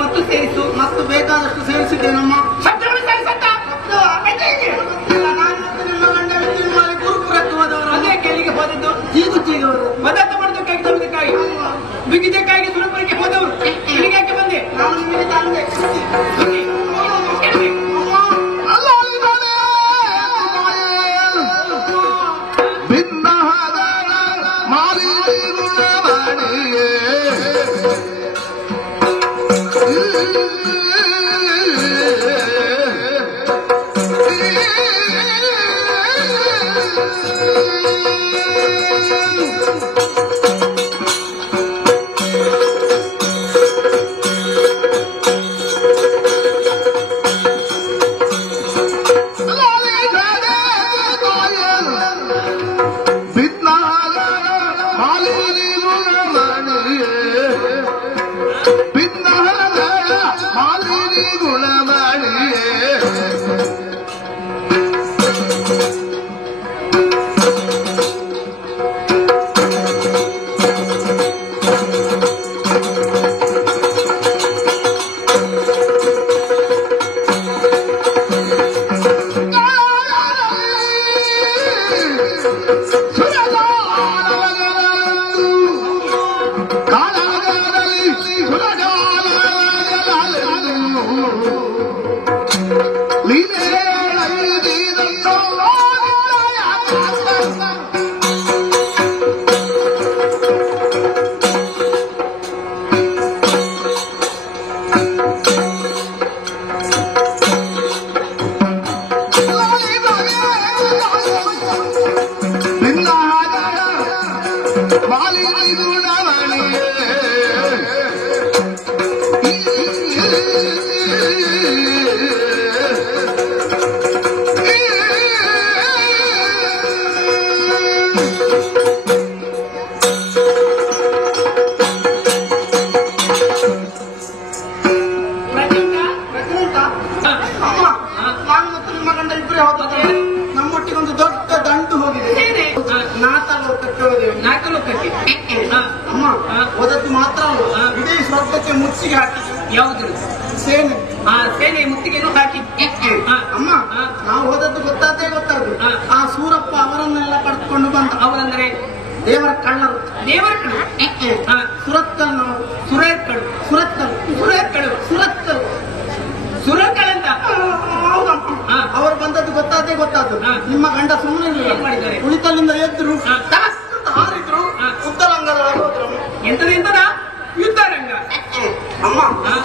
ಮತ್ತು ಸೇರಿಸು ಮತ್ತು ಬೇಕಾದಷ್ಟು ಸೇರಿಸಿದ್ದೇನಮ್ಮ. ನಿಮ್ಮ ಗಂಡ ವಿದ್ಯುನ್ಮಾಲಿ ಗುರುಪುರಕ್ಕೆ ಹೋದವರು ಅದೇ ಕೆಲ್ಲಿಗೆ ಹೋದದ್ದು ಚೀಗುತ್ತಿಗವರು ಪದಾರ್ಥ ಮಾಡೋದಕ್ಕಾಗಿ ತರುವುದಕ್ಕಾಗಿ ಬಿಗಿದಕ್ಕಾಗಿ ಸುರಪುರಕ್ಕೆ ಹೋದವರು ಇಲ್ಲಿಗೆ ಬಂದೆ ನಾನು ನಿಮಗೆ ತಂದೆ. ನಮ್ಮೊಟ್ಟಿಗೊಂದು ದೊಡ್ಡ ದಂಡು ಹೋಗಿದೆ. ನಾಲ್ಕಲೋಕಕ್ಕೆ ಅಮ್ಮ ಓದದ್ದು ಮಾತ್ರ ಅಲ್ಲ, ಇಡೀ ಸ್ವರ್ಗಕ್ಕೆ ಮುಚ್ಚಿಗೆ ಹಾಕಿದ್ರು. ಯಾವುದು? ಸೇನೆ. ಸೇನೆ ಮುತ್ತಿಗೆನೂ ಹಾಕಿ ಅಮ್ಮ ನಾವು ಹೋದದ್ದು ಗೊತ್ತಾದ್ದೇ ಗೊತ್ತಾದ್ರು. ಆ ಸೂರಪ್ಪ ಅವರನ್ನೆಲ್ಲ ಪಡೆದುಕೊಂಡು ಬಂದ. ಅವರಂದ್ರೆ ದೇವರ ಕಳ್ಳರು. ದೇವರ ಕಳ್ಳು ಸುರತ್ಕಲ್ನವರು. ಸುರೇರ್ಕಳು. ಸುರತ್ಕಲ್. ಸುರೇರ್ಕಳು. ಸುರತ್ಕಲ್. ಸುರತ್ಕಳಂತ ಅವರು ಬಂದದ್ದು ಗೊತ್ತಾದ್ದೇ ಗೊತ್ತಾದ್ರು. ನಿಮ್ಮ ಗಂಡ ಸುಮ್ಮನೆ ಮಾಡಿದ್ದಾರೆ. ಕುಳಿತಲ್ಲಿಂದ ಎದ್ರು ಹಾರಿದ್ರು. ಉತ್ತರಂಗದೊಳಗೆ ಹೋದ್ರು. ಎಂತದ ಯುದ್ಧರಂಗ. ಅಮ್ಮ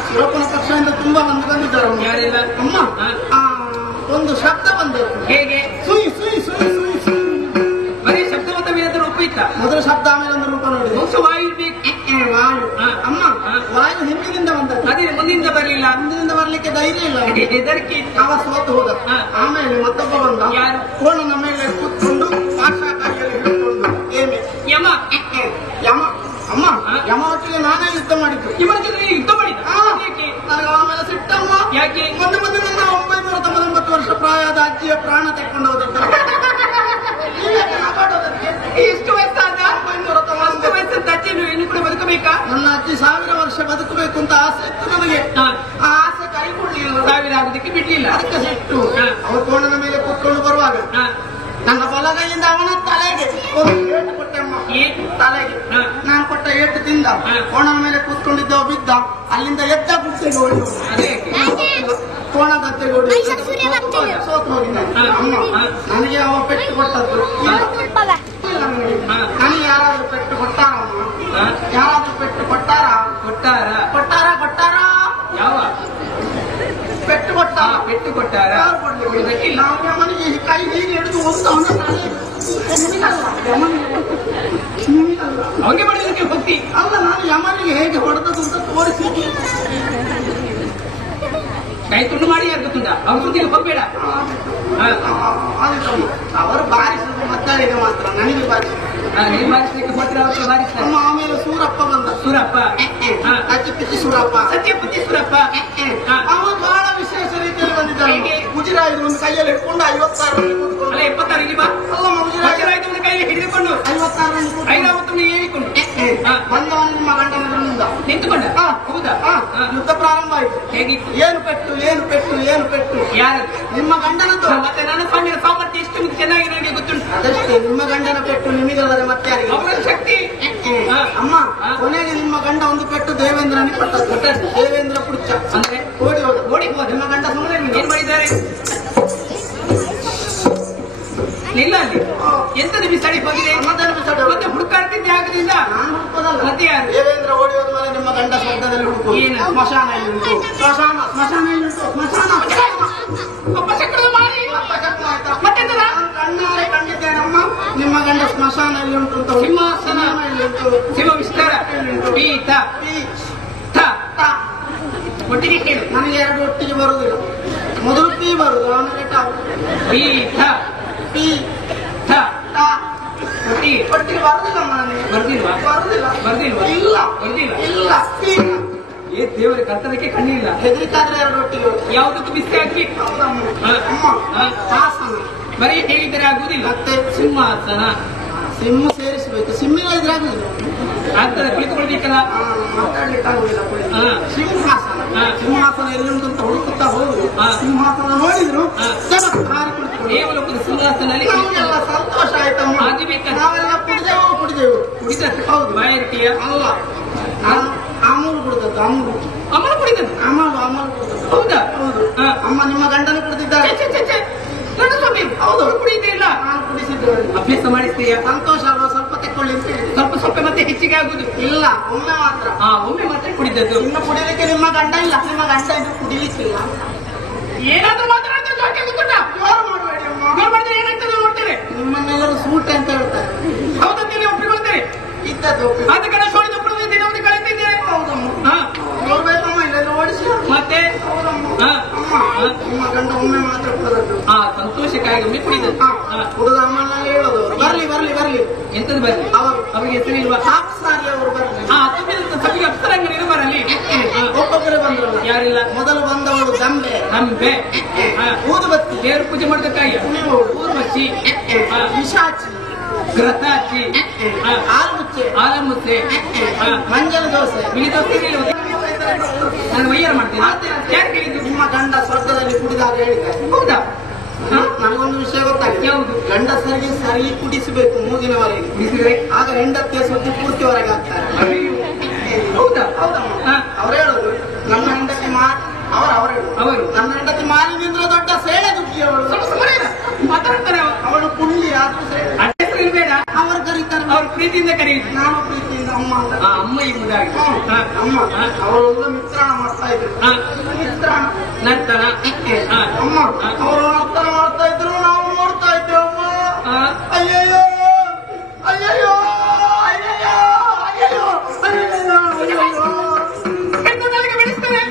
ಸುರಪ್ಪನ ಪಕ್ಷದಿಂದ ತುಂಬಾ ಮಂದಿ ಬಂದಿದ್ದಾರೆ. ಯಾರಿಲ್ಲ ಅಮ್ಮ. ಒಂದು ಶಬ್ದ ಬಂದದ್ದು. ಹೇಗೆ? ಸುಯ್ ಸುಯ್ ಸುಯ್ ಸುಯ್ ಸುಯ್. ಬರೀ ಶಬ್ದವಂತ ಮೇಲೆ ರೂಪ ಇತ್ತ. ಮೊದಲ ಶಬ್ದ ಆಮೇಲೆ ಒಂದು ರೂಪ ನೋಡಿ. ವಾಯು ಇರ್ಬೇಕು. ವಾಯು ಅಮ್ಮ ವಾಯು ಹಿಂದಿನಿಂದ ಬಂದದ್ದು. ಅದೇ ಮುಂದಿನಿಂದ ಬರಲಿಲ್ಲ. ಮುಂದಿನಿಂದ ಬರ್ಲಿಕ್ಕೆ ಧೈರ್ಯ ಇಲ್ಲ. ಹೆದರಿಕೆ ಅವ ಸೋತು ಹೋದ. ಆಮೇಲೆ ಮತ್ತೊಬ್ಬ ಬಂದ. ಯಾರು? ಕೋಣನ ಮೇಲೆ ಕೂತ್ಕೊಂಡು ಭಾಷಾ ಕಾರ್ಯದಲ್ಲಿ ಹಿಡಿದುಕೊಂಡು ಏಮೆ ಯಮ. ಯಮ ಅಮ್ಮ ಯಮ ಒಟ್ಟಿಗೆ ನಾನೇ ಯುದ್ಧ ಮಾಡಿದ್ದು. ಯಮನ ಜೊತೆ ಯುದ್ಧ ಮಾಡಿದ. ನನಗೆ ಆಮೇಲೆ ಸಿಟ್ಟಮ್ಮ. ಯಾಕೆ? ಮೊದಲು ನನ್ನ 999 ವರ್ಷ ಪ್ರಾಯದ ಅಜ್ಜಿಯ ಪ್ರಾಣ ತೆಕ್ಕೊಂಡು ಹೋದದ್ದು. ಇಷ್ಟು ವಯಸ್ಸಾದ 990 ವಯಸ್ಸದ ಅಜ್ಜಿ ಇನ್ನು ಕೂಡ ಬದುಕಬೇಕಾ? ನನ್ನ ಅಜ್ಜಿ 1000 ವರ್ಷ ಬದುಕಬೇಕು ಅಂತ ಆಸೆ ಇತ್ತು ನನಗೆ. ಆ ಆಸೆ ಕೈಗೊಳ್ಳಿಲ್ಲ. 1000 ಆಗೋದಕ್ಕೆ ಬಿಡ್ಲಿಲ್ಲ. ಅದಕ್ಕೆ ಸಿಟ್ಟು. ಅವರು ಕೋಣನ ಮೇಲೆ ಕೂತ್ಕೊಂಡು ಬರುವಾಗ ನನ್ನ ಬಲಗೈಯಿಂದ ಅವನ ತಲೆಗೆ ಒಂದು ಏಟು ಕೊಟ್ಟೆಮ್ಮ. ತಲೆಗೆ ನಾನು ಕೊಟ್ಟ ಏಟು ತಿಂದ. ಕೋಣನ ಮೇಲೆ ಕೂತ್ಕೊಂಡಿದ್ದವ ಬಿದ್ದ. ಅಲ್ಲಿಂದ ಎದ್ದ ಗುಡ್ಸೆಗೆ ಓಡಿ ಕೋಣ ಗದ್ದೆಗೆ ಓಡಿ ಸೋತು ಹೋಗಿದ್ದ. ಅಮ್ಮ ನನಗೆ ಅವ ಪೆಟ್ಟು ಕೊಟ್ಟದ್ದು. ನನಗೆ ಯಾರಾದ್ರೂ ಪೆಟ್ಟು ಕೊಟ್ಟಾರಮ್ಮ? ಯಾರಾದ್ರೂ ಪೆಟ್ಟು ಕೊಟ್ಟಾರ? ಕೊಟ್ಟಾರ ಕೊಟ್ಟಾರ ಕೊಟ್ಟಾರ. ಯಾವ ಪೆಟ್ಟು ಕೊಟ್ಟ? ಪೆಟ್ಟು ಕೊಟ್ಟಾರ. ನಾವು ಯಮನಿಗೆ ಕೈ ಹೀಗೆ ಹಿಡಿದು ಒಂದು ಅವನಿಗೆ ಮಾಡಿದಕ್ಕೆ ಭಕ್ತಿ ಅಲ್ಲ. ನಾನು ಯಮನಿಗೆ ಹೇಗೆ ಹೊಡೆದದ್ದು ಅಂತ ತೋರಿಸಿ ಕೈ ತುಂಡು ಮಾಡಿ ಯಾರು ಗೊತ್ತುಂಟ ಅವ್ರ ಸುದ್ದಿಗೆ ಹೋಗ್ಬೇಡ. ಅವರು ಬಾರಿಸುದು ಮದ್ದಾಳಿಗೆ ಮಾತ್ರ, ನನಗೆ ಬಾರಿಸುದು. ನೀವು ಬಾರಿಸ್ಲಿಕ್ಕೆ ಹೋದ್ರೆ ಅವ್ರ ಬಾರಿಸ್ತಾರೆ. ಆಮೇಲೆ ಸೂರಪ್ಪ ಬಂದ. ಸೂರಪ್ಪ, ಅಚ್ಚಿಪಿಚ್ಚಿ ಸೂರಪ್ಪ, ಸತ್ಯಪತಿ ಸೂರಪ್ಪ. ಅವನು ಬಹಳ ವಿಶೇಷ ರೀತಿಯಲ್ಲಿ ಬಂದಿದ್ದಾನೆ. ಗುಜರಾತ್ ಒಂದು ಕೈಯಲ್ಲಿ ಹಿಡ್ಕೊಂಡು 56 ಅಲ್ಲ 76 ಇಲ್ಲಿ ಬಾ. ಗುಜರಾತ್ ಒಂದು ಕೈಯಲ್ಲಿ ಹಿಡಿದುಕೊಂಡು 56 ಐರಾವತನ್ನು ಹೇಳಿಕೊಂಡು ಬಂದವನು ನಿಮ್ಮ ಗಂಡನ ಎದುರಿನಿಂದ ನಿಂತುಕೊಂಡ. ಹೌದಾ? ಯುದ್ಧ ಪ್ರಾರಂಭ ಆಯಿತು. ಹೇಗಿತ್ತು? ಏನು ಪೆಟ್ಟು, ಏನು ಪೆಟ್ಟು, ಏನು ಪೆಟ್ಟು. ಯಾರದು? ನಿಮ್ಮ ಗಂಡನದ್ದು. ಮತ್ತೆ ನನ್ನ ಸ್ವಾಮಿಯ ಸಾಮರ್ಥ್ಯ ಎಷ್ಟು ಚೆನ್ನಾಗಿ ನನಗೆ ಗೊತ್ತುಂಟು. ಅದಷ್ಟೇ, ನಿಮ್ಮ ಗಂಡನ ಪೆಟ್ಟು ನಿಮಗಲ್ಲದೆ ಮತ್ತೆ ಯಾರಿಗೆ? ಅವರ ಶಕ್ತಿ. ಅಮ್ಮ, ಕೊನೆಗೆ ನಿಮ್ಮ ಗಂಡ ಒಂದು ಪೆಟ್ಟು ದೇವೇಂದ್ರನಿಗೆ ಕೊಟ್ಟದ್ದು. ದೇವೇಂದ್ರ ಕುಡಿಚ ಅಂದ್ರೆ ಓಡಿ ಹೋದ. ಓಡಿ ಹೋದ. ನಿಮ್ಮ ಗಂಡ ಸುಮ್ಮನೆ ಏನ್ ಮಾಡಿದ್ದಾರೆ? ಇಲ್ಲ ಅಲ್ಲಿ ಎಂತದ್ದು ಬಿಸಾಡಿ ಹೋಗಿದೆ. ಮತ್ತೆ ಹುಡುಕಾಡ್ತಿದ್ದೆ ಆಗದಿಂದ. ನಾನು ಹುಡುಕೋದಲ್ಲ. ಮತ್ತೆ ಯಾರು? ದೇವೇಂದ್ರ ಓಡಿ ಹೋದ ಮೇಲೆ ನಿಮ್ಮ ಗಂಡ ಸ್ವರ್ಗದಲ್ಲಿ ಹುಡುಕು. ಏನು? ಸ್ಮಶಾನ ಇಲ್ಲಿ ಉಂಟು. ಸ್ಮಶಾನ ಸ್ಮಶಾನ ಅಪಶಕುನ ಮಾಡಿ ಮತ್ತೆ ಕಣ್ಣಾರೆ ಕಂಡಿದ್ದೇನಮ್ಮ. ನಿಮ್ಮ ಗಂಡ ಸ್ಮಶಾನ ಇಲ್ಲಿ ಉಂಟು ಅಂತ. ಸಿಂಹಾಸನ ಇಲ್ಲಿ ಉಂಟು. ಶಿವ ವಿಸ್ತಾರ ಪೀಠ ಒಟ್ಟಿಗೆ ಕೇಳು. ನನಗೆ ಎರಡು ಒಟ್ಟಿಗೆ ಬರುವುದಿಲ್ಲ. ಮೊದಲು ಪಿ ಬರುದು, ಆಮೇಲೆ ಟ. ಪೀಠ ಪಿ ಠ ಟ ಒಟ್ಟಿಗೆ ಒಟ್ಟಿಗೆ ಬರುದಿಲ್ಲಮ್ಮ. ನನಗೆ ಬರ್ದಿಲ್ವಾ? ಬರುದಿಲ್ಲ. ಬರ್ದಿಲ್ವಾ? ಇಲ್ಲ ಬರ್ದಿಲ್ಲ. ಇಲ್ಲ. ಪಿ ಏ ದೇವರ ಕರ್ತನಕ್ಕೆ ಕಣ್ಣಿಲ್ಲ. ಹೆದರಿಕಾದ್ರೆ ಎರಡು ಒಟ್ಟಿಗೆ ಯಾವುದಕ್ಕೂ ಬಿಸಿ ಹಾಕಿ ಅಮ್ಮ. ಹಾಸನ ಬರೀ ಹೇಳಿದರೆ ಆಗುವುದಿಲ್ಲ. ಮತ್ತೆ ಸಿಂಹಾಸನ ಸಿಮ್ಮು ಸೇರಿಸಬೇಕು. ಸಿಮ್ಮಿಲ್ಲ ಇದ್ರೆ ಆಗುದಿಲ್ಲ. ಆಗ್ತದೆ, ಕುಳಿತುಕೊಳ್ಬೇಕಲ್ಲ. ಮಾತಾಡ್ಲಿಕ್ಕೆ ಆಗುದಿಲ್ಲ. ಸಿಂಹಾಸನ ಸಿಂಹಾಸನ ಎಲ್ಲಿಂಟು ಅಂತ ಹುಡುಕುತ್ತಾ ಹೋಗುದು. ಸಿಂಹಾಸನ ನೋಡಿದ್ರು ದೇವಲೋಕದ ಸಿಂಹಾಸನಲ್ಲಿ ನಮಗೆಲ್ಲ ಸಂತೋಷ ಆಯ್ತಮ್ಮ. ಆಗಬೇಕಾದ್ರೆ ನಾವೆಲ್ಲ ಕುಡಿದೆವು. ಕುಡಿದದ್ದು. ಹೌದು. ಬಾಯರಿಕೆಯ ಅಲ್ಲ, ನಾನು ಅಮೂಲು ಕುಡಿದದ್ದು. ಅಮಲು ಕುಡಿದದ್ದು. ಅಮಲು ಕುಡಿದದ್ದು. ಹೌದಾ? ಹೌದು. ಅಮ್ಮ ನಿಮ್ಮ ಗಂಡನು ಕುಡಿದಿದ್ದಾರೆ. ನನ್ನ ಸ್ವಾಮಿ ಹೌದು. ಕುಡಿಯುತ್ತೇ ಇಲ್ಲ. ನಾನು ಕುಡಿಸಿದ್ದೇನೆ. ಅಭ್ಯಾಸ ಮಾಡಿಸ್ತೀಯ? ಸಂತೋಷ ಅಲ್ವಾ? ಸ್ವಲ್ಪ ತೆಕ್ಕೊಳ್ಳಿ ಅಂತ ಹೇಳಿದೆ. ಸ್ವಲ್ಪ ಮತ್ತೆ ಹೆಚ್ಚಿಗೆ ಆಗುದು. ಇಲ್ಲ, ಒಮ್ಮೆ ಮಾತ್ರ. ಒಮ್ಮೆ ಮಾತ್ರ ಕುಡಿದದ್ದು. ಇನ್ನು ಕುಡಿಲಿಕ್ಕೆ ನಿಮ್ಮ ಗಂಡ ಇಲ್ಲ. ನಿಮ್ಮ ಗಂಡ ಇದು ಕುಡಿಲಿಕ್ಕಿಲ್ಲ. ಏನಾದ್ರೂ ಮಾತಾಡ್ತಾ ಜೋಕೆ ಗೊತ್ತುಂಟ? ಜೋರು ಮಾಡಬೇಡಿ ಅಮ್ಮ. ಜೋರು ಮಾಡಿದ್ರೆ ಏನಾಗ್ತದೆ ನೋಡ್ತೇನೆ. ನಿಮ್ಮನ್ನೆಲ್ಲರೂ ಸೂಟೆ ಅಂತ ಹೇಳ್ತಾರೆ. ಹೌದಂತೇಳಿ ಒಪ್ಪಿಕೊಳ್ತೇನೆ. ಇದ್ದದ್ದು ಅದಕ್ಕೆ ನಾನು ಶೋಣಿತ ಪ್ರದೇಶ ದಿನವನ್ನ ಕಳೆದಿದ್ದೇನೆ. ಹೌದಮ್ಮ. ನೋಡ್ಬೇಕಮ್ಮ, ಇಲ್ಲಾದ್ರೂ ಓಡಿಸಿ. ಮತ್ತೆ ಹೌದಮ್ಮ. ಅಮ್ಮ, ನಿಮ್ಮ ಗಂಡ ಒಮ್ಮೆ ಮಾತ್ರ ಕುಡಿದದ್ದು. ಸಂತೋಷಕ್ಕಾಗಿ ಒಮ್ಮೆ ಕುಡಿದದ್ದು. ಕುಡಿದ ಅಮ್ಮನಲ್ಲಿ ಹೇಳೋದು ಬರ್ಲಿ. ಎಂತದ್ದು ಬರ್ಲಿ? ಅವರಿಗೆ ಹೆಸರಿಲ್ವಾ? ಸಾರಿ ಅವರು ಬರ್ಲಿ. ಸಭೆಗೆ ಅಪ್ಸರಂಗನಿರು ಬರಲಿ. ಒಬ್ಬೊಬ್ಬರೇ ಬಂದ್ರಲ್ಲ. ಯಾರಿಲ್ಲ. ಮೊದಲು ಬಂದವಳು ದಂಬೆ, ಊದುಬತ್ತಿ, ದೇವರು ಪೂಜೆ ಮಾಡೋದಕ್ಕಾಗಿ ಊರ್ವಶಿ, ವಿಶಾಚಿ, ಗ್ರತಾಚಿ, ಆಲಮುಚ್ಚೆ, ಮಂಜಲ ದೋಸೆ, ಬಿಳಿ ದೋಸೆ. ನಾನು ವಯ್ಯಾರ ಮಾಡ್ತೇನೆ. ಯಾರು ಕೇಳಿದ್ದು? ನಿಮ್ಮ ಗಂಡ ಸ್ವರ್ಗದಲ್ಲಿ ಕುಡಿದಾಗ ಹೇಳಿದ್ದಾರೆ. ಹೌದಾ? ನನಗೊಂದು ವಿಷಯ ಗೊತ್ತಾಗಿದೆ. ಯಾವುದು? ಗಂಡಸರಿಗೆ ಸರಿ ಕುಡಿಸಬೇಕು ಮೂಗಿನವರೆಗೆ. ಕುಡಿಸಿದ್ರೆ ಆಗ ಹೆಂಡತಿಯ ಸುದ್ದಿ ಪೂರ್ತಿ ಹೊರಗೆ ಹಾಕ್ತಾರೆ. ಹೌದಾ? ಅವ್ರು ಹೇಳೋದು ನನ್ನ ಹೆಂಡತಿ ಅವರು ನನ್ನ ಹೆಂಡತಿ ಮಾಲಿನಿಂದ್ರ ದೊಡ್ಡ ಸೇಳೆ ದುಃಖಿ ಮಾತಾಡ್ತಾರೆ. ಅವಳು ಕುಳ್ಳಿ ಆದ್ರೂ ಸೇಳೆ ಬೇಡ. ಅವರು ಕರೀತಾರೆ. ಅವ್ರ ಪ್ರೀತಿಯಿಂದ ಕರೀತಾರೆ. ನಾನು ಪ್ರೀತಿಯಿಂದ ಅಮ್ಮ ಅಮ್ಮ ಎಂಬುದಾಗಿ. ಅಮ್ಮ ಅವರೊಂದು ಮಿತ್ರಣ ಮಾಡ್ತಾ ಇದ್ರು. ಮಿತ್ರಣ ನರ್ತನ. ಅಮ್ಮ ಅವರು ನರ್ತನ ಮಾಡ್ತಾ ಇದ್ರು, ನಾವು ನೋಡ್ತಾ ಇದ್ದೇವೆ. ಅಮ್ಮ ಅಯ್ಯಯ್ಯೋ ಅಯ್ಯಯ್ಯೋ ಅಯ್ಯಯ್ಯೋ ಅಯ್ಯಯ್ಯೋ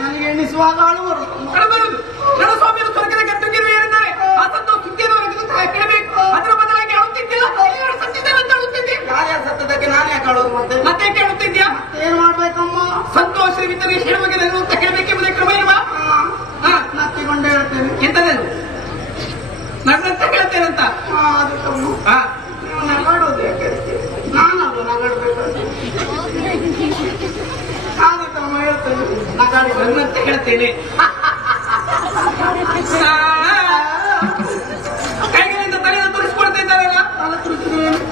ನನಗೆ ಎಣಿಸುವಾಗ ಅಳುವರು ಬರುವುದು. ನನ್ನ ಸ್ವಾಮಿಯನ್ನು ಸ್ವರ್ಗದ ಗದ್ದಗಿರು ಏರಿದ್ದಾರೆ. ಆತಂದು ಸುದ್ದಿಯನ್ನು ಕೇಳಬೇಕು. ಅದರ ಬದಲಾಗಿ ಅಳುತ್ತಿದ್ದಿಲ್ಲ. ಸತ್ತಿದ್ದಾರೆ ಅಳುತ್ತಿದ್ದೆ. ಯಾರ್ಯಾರು ಸತ್ತದಕ್ಕೆ ನಾನು ಯಾಕೆ ಅಳೋದು? ಮತ್ತೆ ಕೇಳುತ್ತಿದ್ಯಾ? ಏನ್ ಮಾಡ್ಬೇಕಮ್ಮ? ಸಂತೋಷವಿದ್ದರೆ ಹೇಳುವಾಗ ಅಂತ ಹೇಳಬೇಕೆಂಬುದೇ ಕ್ರಮ ಇಲ್ವಾ? ನತ್ತಿಕೊಂಡು ಹೇಳ್ತೇನೆ. ಎಂತದ್ದು? ನನ್ನಂತ ಹೇಳ್ತೇನಂತ. ನಗಾಡೋದು ಯಾಕೆ? ನಾನಲ್ಲ ನಗಾಡ್ಬೇಕಂತ. ಆಗುತ್ತಮ್ಮ, ಹೇಳ್ತೇನೆ. ನಗಾಡಿ ನನ್ನಂತ ಹೇಳ್ತೇನೆ. ಕೈಗಳಿಂದ ತಲೆಯನ್ನು ತುರಿಸಿಕೊಳ್ತಾ ಇದ್ದಾರಲ್ಲ,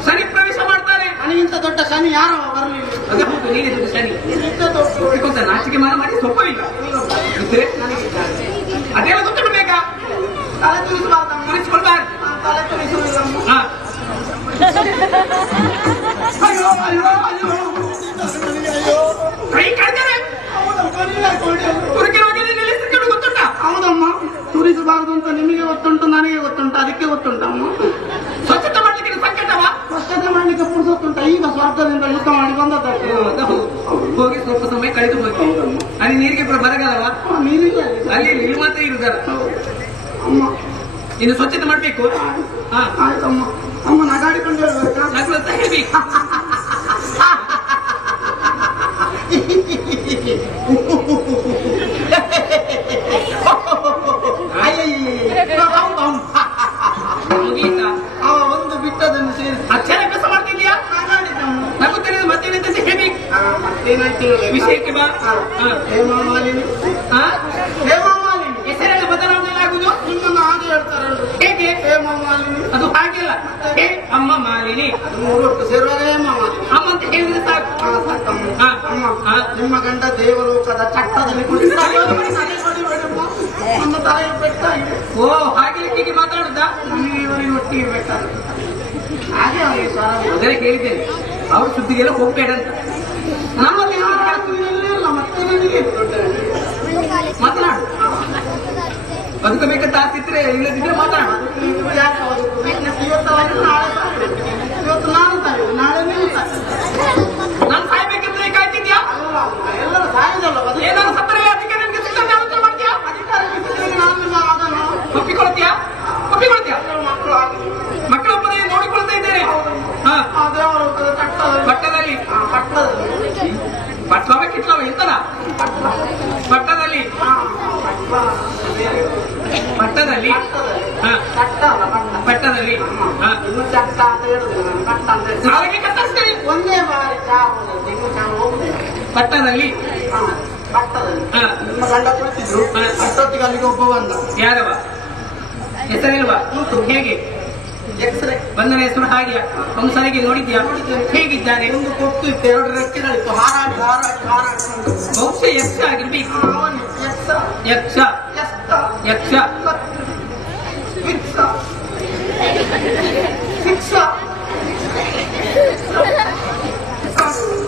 ಶನಿ ಪ್ರವೇಶ ಮಾಡ್ತಾರೆ. ನನಗಿಂತ ದೊಡ್ಡ ಶನಿ ಯಾರೋ ಬರಲಿಲ್ಲ. ಅದೇ ಹೌದು, ನೀನೇ ದೊಡ್ಡ ಶನಿ. ನಾಚಿಕೆ ಮಾನ ಮಾಡಿ ಸೊಪ್ಪವಿಲ್ಲ. ಅದೆಲ್ಲ ಗೊತ್ತಿಡ್ಬೇಕಾ? ತಲೆ ತುರಿಸಬಾರ್ದಮ್ಮ. ತುರಿಸಿಕೊಳ್ಬಾರ್ದು. ತಲೆ ತುರಿಸುವುದಿಲ್ಲಮ್ಮ. ಕೈ ಕಳೆದರೆ ಗೊತ್ತುಂಟ? ಹೌದಮ್ಮ, ತುರಿಸಬಾರದು ಅಂತ ನಿಮಗೆ ಗೊತ್ತುಂಟು, ನನಗೆ ಗೊತ್ತುಂಟು, ಅದಕ್ಕೆ ಗೊತ್ತುಂಟಮ್ಮ. ಸ್ವಚ್ಛತೆ ಮಾಡ್ಲಿಕ್ಕೆ ಸಂಕಟವಾ? ಸ್ವಚ್ಛತೆ ಮಾಡ್ಲಿಕ್ಕೆ ಪುರುಸೊತ್ತುಂಟ. ಈಗ ಸ್ವರ್ಗದಿಂದ ಯುದ್ಧ ಮಾಡಿ ಬಂದದ್ದು. ಹೋಗಿ ಸ್ವಲ್ಪ ಸಮಯ ಕಳೆದು ಹೋಗಿ ಅಲ್ಲಿ ನೀರಿಗೆ ಬರಗಾಲವಾ? ನೀರಿಲ್ಲ ಅಲ್ಲಿ ಇಲ್ಲಿ ಮಾತ್ರ ಇರುದಲ್ಲ. ಅಮ್ಮ ಇನ್ನು ಸ್ವಚ್ಛತೆ ಮಾಡ್ಬೇಕು. ಆಯ್ತಮ್ಮ. ಅಮ್ಮ ನಗಾಡಿಕೊಂಡು ಹೇಳ್ಬೇಕಾ? ನಗ್ಲಂತ ಹೇಳ್ಬೇಕು. ಮುಗೀತಾ? ಅವ ಒಂದು ಬಿಟ್ಟದನ್ನು ಸೇರಿ ಅಕ್ಷರ ಅಭ್ಯಾಸ ಮಾಡ್ತಿದ್ಯಾ? ನಗುತ್ತೇನೆ ಮತ್ತೇನಂತ ಹೇಳ್ಬೇಕು. ಮತ್ತೇನಾಯ್ತು ವಿಷಯಕ್ಕೆ ಬಾ. ಹೇಮಾಮಾಲಿನಿ ಹೇಮಾಮಾಲಿನಿ ಹೆಸರೆಲ್ಲ ಬದಲಾವಣೆ ಆಗುದು. ನಿಮ್ಮನ್ನು ಹಾಗೆ ಹೇಳ್ತಾರಲ್ರು. ಹೇಗೆ? ಹೇಮಾಮಾಲಿನಿ ಅದು ಹಾಗೆಲ್ಲ. ಹೇ ಅಮ್ಮ ಮಾಲಿನಿ. ಅದು ಮೂರು ಒಟ್ಟು ಸೇರುವಾಗ ಹೇಮಾಮಾಲಿನಿ. ಅಮ್ಮ ಅಂತ ಹೇಳಿದ್ರೆ ಸಾಕು. ಸಾಕಮ್ಮ. ಅಮ್ಮ ನಿಮ್ಮ ಗಂಡ ದೇವಲೋಕದ ಚಟ್ಟದಲ್ಲಿ ಕುಳಿತಿದ್ದಾರೆ. ಒಂದು ತಲೆಯ ಬೆಟ್ಟ ಇದೆ. ಓ ಹಾಗೆ ಹೀಗೆ ಮಾತಾಡುದಾ? ಇವರಿಗೆ ಒಟ್ಟಿಗೆ ಬೇಕಾದ್ರೆ ಹಾಗೆ ಅವರಿಗೆ ಮೊದಲೇ ಕೇಳಿದ್ದೇನೆ, ಅವ್ರ ಸುದ್ದಿಗೆಲ್ಲ ಹೋಗ್ಬೇಡ ಅಂತ. ನಮ್ಮಲ್ಲಿ ಇಲ್ಲ ಮತ್ತೆ ನನಗೆ ಮಾತನಾಡು. ಬದುಕಬೇಕಂತ ಆಸಿದ್ರೆ ಇಲ್ಲದಿದ್ರೆ ಮಾತನಾಡು. ಇವತ್ತು ನಾನು ತಾಯಿ, ನಾಳೆ ನೀವು ತಾಯಿ. ನಾನು ಸಾಯ್ಬೇಕಂದ್ರೆ ಕಾಯ್ತಿದ್ಯಾ? ಎಲ್ಲರೂ ಸಾಯುದಲ್ಲ. ಏನಾದ್ರು ಸತ್ತರೆ ಅದಕ್ಕೆ ನಿಮ್ಗೆ ಸಿಕ್ಕಂತ ಆಲೋಚನೆ ಮಾಡ್ತೀಯಾ? ನಾನು ನಿಮ್ಮ ಮಗನು. ಒಪ್ಪಿಕೊಳ್ತೀಯಾ? ಒಪ್ಪಿಕೊಳ್ತೀಯಾ? ಮಕ್ಕಳು ಆಗಿ ಮಕ್ಕಳೊಬ್ಬರೇ ನೋಡಿಕೊಳ್ತಾ ಇದ್ದೇನೆ. ದೇವಲೋಕದ ಚಟ್ಟದಲ್ಲಿ ಪಟ್ಟದಲ್ಲಿ ಪಟ್ಲವ ಕಿಟ್ಲವ ಎಂತದ ಪಟ್ಟದಲ್ಲಿ ಪಟ್ಟದಲ್ಲಿ ಪಟ್ಟದಲ್ಲಿ ಇನ್ನು ಚಟ್ಟ ಅಂತ ಹೇಳುದು ಕಟ್ಟ ಅಂತ ಹೇಳುದು. ನಾಳೆಗೆ ಕತ್ತರಿಸ್ತೇನೆ. ಒಂದೇ ಬಾರಿ ಹೋಗುದಿಲ್ಲ. ಪಟ್ಟದಲ್ಲಿ ಪಟ್ಟದಲ್ಲಿ ನಿಮ್ಮ ಗಂಡ ಕುಳಿತಿದ್ರು. ಅಷ್ಟೊತ್ತಿಗೆ ಅಲ್ಲಿಗೆ ಒಬ್ಬ ಬಂದ. ಯಾರವ? ಹೆಸರಿಲ್ವಾ? ಉಂಟು. ಹೇಗೆ? ಎಕ್ಸ್ರೇ ಬಂದನ ಹೆಸರು ಹಾಗೆ ಒಂದು ಸರಿಗೆ ನೋಡಿದ್ಯಾ? ಹೇಗಿದ್ದಾನೆ? ಒಂದು ಕೊಟ್ಟು ಇತ್ತು, ಎರಡು ರೆಕ್ಕೆಗಳಿತ್ತು. ಹಾರಾಡಿ ಹಾರಾಡಿ ಹಾರಾಡಿ ಬಹುಶಃ ಯಕ್ಷ ಆಗಿರ್ಬೇಕು. ಯಕ್ಷ ಯಕ್ಷ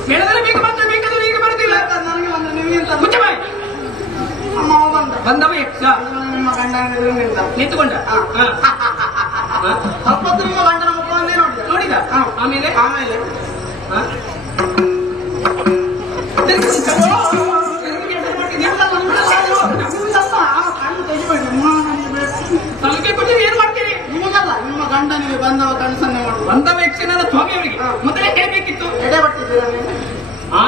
ಬೆಳೆದರೆ ಬೇಗ ಮಾಡ್ತಾರೆ, ಬೇಕಾದ್ರೆ ಈಗ ಬರುದಿಲ್ಲ. ನನಗೆ ಒಂದು ನಿಮಗಿಂತ ಮುಚ್ಚ ಬಾಯಿ. ಅಮ್ಮ ಬಂದ. ಬಂದವ ಯಕ್ಷ ನಿಮ್ಮ ಗಂಡ ನಿಂತುಕೊಂಡ. ಸ್ವಲ್ಪ ನಿಮ್ಮ ಗಂಡನ ಮುಖವನ್ನೇ ನೋಡಿದ. ನೋಡಿದ? ಆಮೇಲೆ ಆಮೇಲೆ ಸಲಿಕೆ ಕೊಟ್ಟಿದ್ರೆ ಏನ್ ಮಾಡ್ತೀರಿ? ನಿಮಗಲ್ಲ, ನಿಮ್ಮ ಗಂಡನಿಗೆ ಬಂದವ ಕನಸನ್ನೇ ಮಾಡುವ. ಬಂದವ ಯಕ್ಷನಾದ ಸ್ವಾಮಿಯವರಿಗೆ ಮೊದಲೇ ಹೇಳ್ಬೇಕಿತ್ತು. ಎಡೆ ಪಟ್ಟಿದ್ದೀರಾ ನೀವು?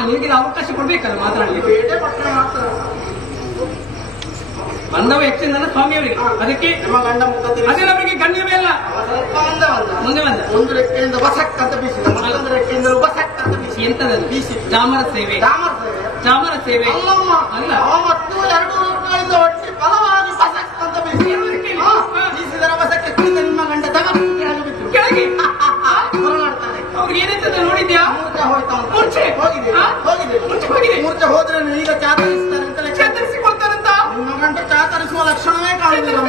ನಿನಗೆ ಅವಕಾಶ ಕೊಡ್ಬೇಕಲ್ಲ ಮಾತನಾಡಲಿಕ್ಕೆ. ಎಡೆ ಪಟ್ಟರೆ ಮಾತ್ರ ಬಂದವ ಯಕ್ಷನಾದ ಸ್ವಾಮಿಯವರಿಗೆ. ಅದಕ್ಕೆ ನಿಮ್ಮ ಗಂಡ ಮುಖ ಅದೆಲ್ಲ ಅವರಿಗೆ ಗಣ್ಯವೇ ಅಲ್ಲ. ಮುಂದೆ ಬಂದ. ಒಂದು ರೆಕ್ಕೆಯಿಂದ ಬಸಕ್ ಅಂತ ಬೀಸಿದ, ಮತ್ತೊಂದು ರೆಕ್ಕೆಯಿಂದ ಬಸಕ್ ಅಂತ ಬೀಸಿ. ಎಂತದಲ್ಲಿ ಬೀಸಿ? ಚಾಮರ ಸೇವೆ. ಚಾಮರ ಸೇವೆ ಅಲ್ಲಮ್ಮ ಅಲ್ಲ. ಮತ್ತು ಎರಡು ರೆಕ್ಕೆಯಿಂದ ಒಟ್ಟಿ ಬಲವಾಗಿ ಬಸಕ್ ಅಂತ ಬೀಸಿ. ಬೀಸಿದರ ಬಸಕ್ಕೆ ಕುಳಿತ ನಿಮ್ಮ ಗಂಡ ತಗೊಂಡು ಕೆಳಗೆ ಹೊರನಾಡ್ತಾನೆ. ಅವ್ರಿಗೆ ಏನಿರ್ತದ ನೋಡಿದ್ಯಾ? ಮೂರ್ಛೆ ಹೋಯ್ತಾ ಉಂಟು. ಮೂರ್ಛೆ ಹೋಗಿದೆ ಹೋಗಿದೆ ಮುಂಚೆ ಹೋಗಿದೆ. ಮೂರ್ಛೆ ಹೋದ್ರೆ ಈಗ ಚಾತರಿಸ್ತಾರೆ ಅಂತ ಚೇತರಿಸಿಕೊಳ್ತಾರಂತ. ನಿಮ್ಮ ಗಂಡ ಚಾತರಿಸುವ ಲಕ್ಷಣವೇ ಕಾಣುವುದಿಲ್ಲ.